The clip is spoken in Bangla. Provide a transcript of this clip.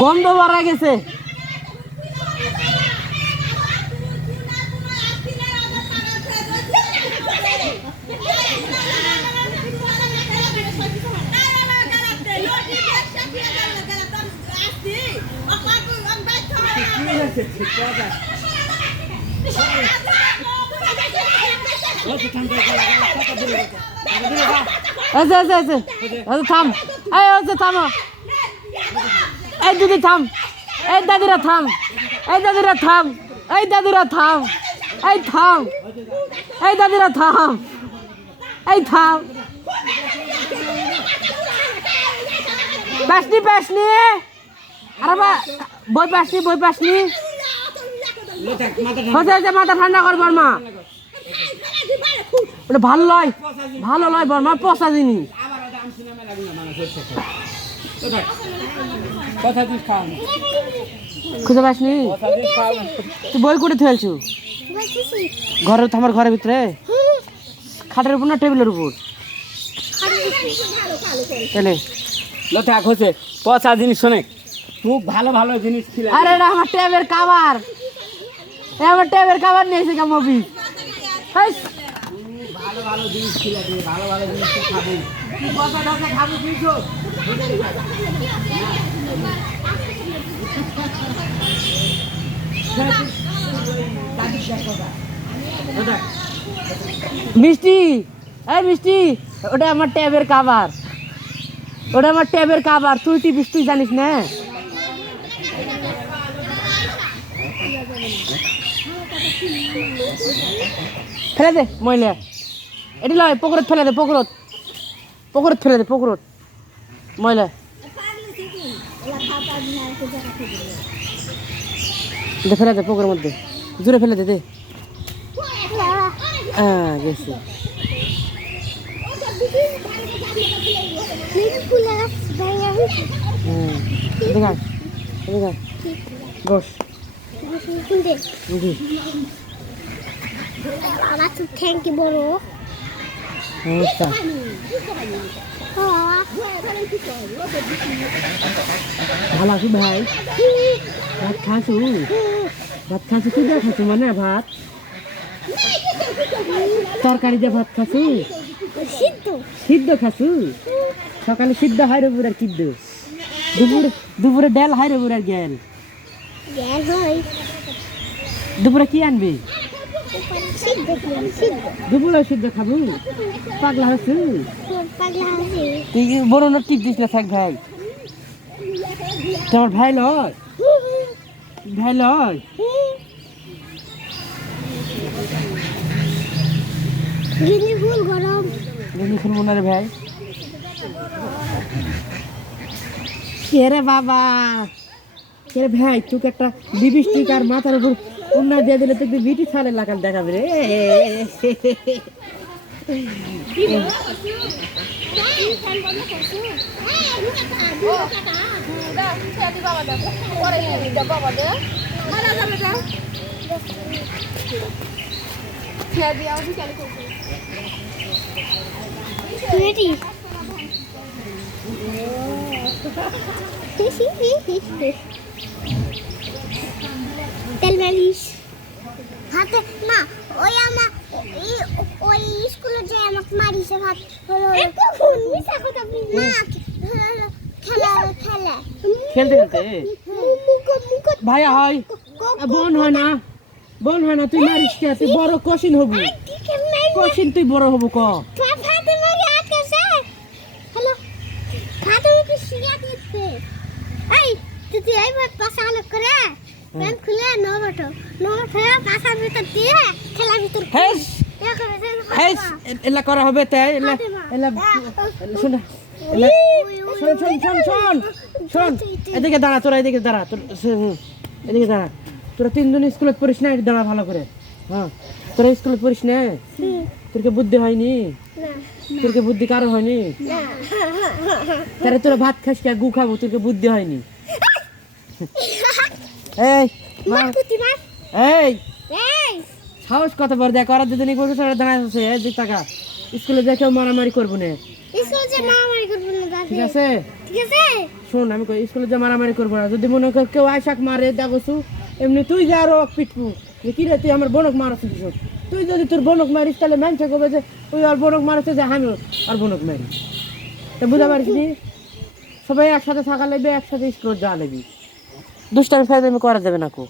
গন্ধ বাড়া গেছে। থাম, থামো, এই দিদি থাম, এই দাদিরা থাম, এই দাদিরা থাম, এই দাদিরা থাম, এই থাম, এই দাদিরা থাম, এই থাম। পাসনি পাসনি, আরে বই পাসনি, বই পাসনি। মাথা ঠান্ডা কর বর্মা, ওটা ভালো লয়, ভালো লয় বর্মা, পচা জিনিস। খুঁজে পাসনি? তুই বই করে ফেলছু ঘরের, আমার ঘরের ভিতরে খাটের উপর না টেবিলের উপর? পচা জিনিস শোনে, খুব ভালো ভালো জিনিস ছিল। আরে এটা আমার ট্যাবের কাভার, আমার ট্যাবের কাভার নিয়েছে কে মুভি। ভালো ভালো জিনিস ছিল, ভালো ভালো জিনিস খাবো। খাবো বুঝছো? মিষ্টি, এই মিষ্টি, ওটা আমার ট্যাবের কাভার, ওটা আমার ট্যাবের কাভার। তুই টিপিস, তুই জানিস না? ফেলে দে ময়লা, এটি লয়, পুকুরত ফেলে দে, পুকুরত, পুকুরত ফেলে দে, পুকুরত ময়লা। ফেলে দে পুকুরের মধ্যে, জোরে ফেলে দে। হ্যাঁ গেছি। বস। থ্যাংক ইউ বড়। ভালো আছি ভাই? ভাত খাসু? ভাত খাসু কি দিয়ে খাসু? মানে ভাত তরকারি দিয়ে ভাত খাসু? সিদ্ধ খাসু? সকালে সিদ্ধ হয় রে বুড়ার কিদ্দ, দুপুরে ডাল হয় রে বুড়ার গ্যাল। দুপুরে কি আনবি? দুপুরে সিদ্ধ খাবো? পাগলা হচ্ছু তুই? বড় না টিপ দিস না, থাক ভাই। তোমার ভাই লয়, ভাই লয়। ফুল মনে রে ভাই। কে রে বাবা, কে রে ভাই? তোকে একটা লিপস্টিক আর মাথার উপর উন্না দিয়ে দিলে তো বিটি ছাড়ে লাগাল দেখাবে রে। তেল মালিশ হাতে না, ওই আমার ওই স্কুলে যে আমাকে মারিছে ভাত হলো না, খেলা খেলা খেলতে খেলতে ভাই হয়, বোন হয় না, বোন হয় না। তুই মারিস কে? তুই বড় কশিন হবু, কশিন তুই বড় হবু। ক হ্যালো খাতে কি শিয়া দিতে? এই তুই এই ভাত পাশা আলো করে প্যান্ট খুলে নবটো পাশার ভিতর দিয়ে খেলা ভিতর এলা করা হবে তাই? এলা এলা শোন, শোন শোন শোন শোন শোন, এদিকে দাঁড়া, তোরা এদিকে দাঁড়া, এদিকে দাঁড়া। তোরা তিনজন স্কুলে পড়িস না? দাঁড়া ভালো করে। হ্যাঁ, তোরা স্কুলে পড়িস না? তোরকে বুদ্ধি হয়নি? তোরকে বুদ্ধি কারো হয়নি? তাহলে তোরা ভাত খাস কে? গু খাবো, তোরকে বুদ্ধি হয়নি? এই এই সাহস কত বড়! দেখ ওরা দুজনই করছে, ওরা দাঁড়ায় আছে। এই দিক টাকা স্কুলে যা কেউ মারামারি করবো না, স্কুল যে মারামারি করবে না দাদি। ঠিক আছে? ঠিক আছে? শোন আমি কই স্কুলে যা মারামারি করবো না, যদি মনে কর কেউ আইসাক মারে দাগছু এমনি তুই যা আরো পিটবু যে কি রে তুই আমার বোনক মারছিস, তুই যদি তোর বোনক মারিস তাহলে মানছে কবে যে ওই আর বোনক মারছে যে আমি আর বোনক মারি। তা বুঝা পারিস নি? সবাই একসাথে থাকা লাগবে, একসাথে স্কুল যাওয়া লাগবে, দুষ্টামি ফাইজলামি করা যাবে না কো।